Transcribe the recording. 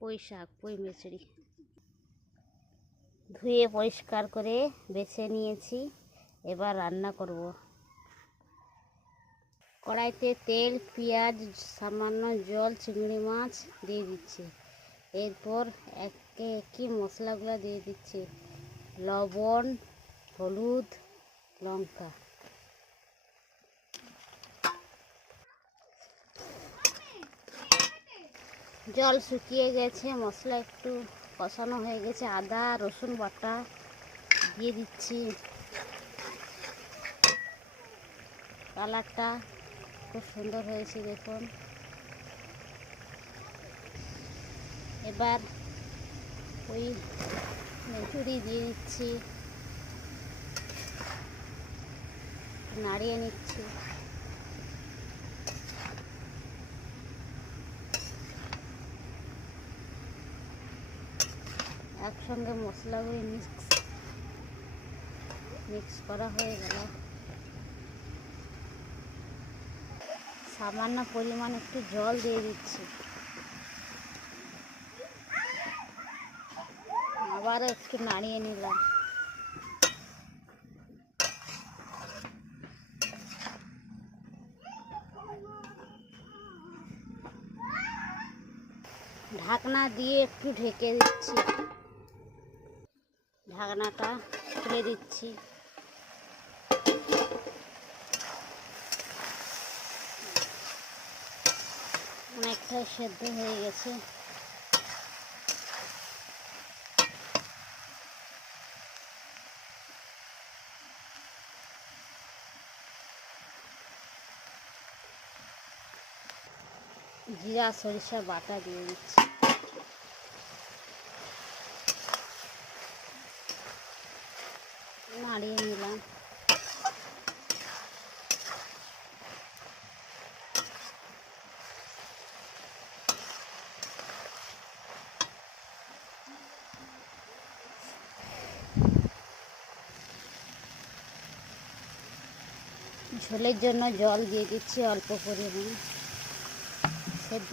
পুঁই শাক, পুঁই মিচড়ি ধুয়ে পরিষ্কার করে বেছে নিয়েছি। এবার রান্না করব। কড়াইতে তেল, পেঁয়াজ, সামান্য জল, চিংড়ি মাছ দিয়ে দিচ্ছি। এরপর একে একে মশলাগুলো দিয়ে দিচ্ছি। লবণ, হলুদ, লঙ্কা। জল শুকিয়ে গেছে, মশলা একটু কষানো হয়ে গেছে। আদা রসুন বাটা দিয়ে দিচ্ছি। কালারটা খুব সুন্দর হয়েছে দেখুন। এবার ওই মিচড়ি দিয়ে দিচ্ছি, নাড়িয়ে নিচ্ছি। একসঙ্গে মশলাগুলি মিক্স করা হয়ে গেল। সামান্য পরিমাণ একটু জল দিয়ে দিচ্ছি। আবারও একটু নাড়িয়ে নিলাম। ঢাকনা দিয়ে একটু ঢেকে দিচ্ছি। ঢাকনাটা খুলে দিচ্ছি। অনেকটাই সেদ্ধ হয়ে গেছে। জিরা সরিষা বাটা দিয়ে দিচ্ছি। নাড়িয়ে নিলাম। ঝোলের জন্য জল দিয়ে দিচ্ছি অল্প পরিমাণে। সেদ্ধ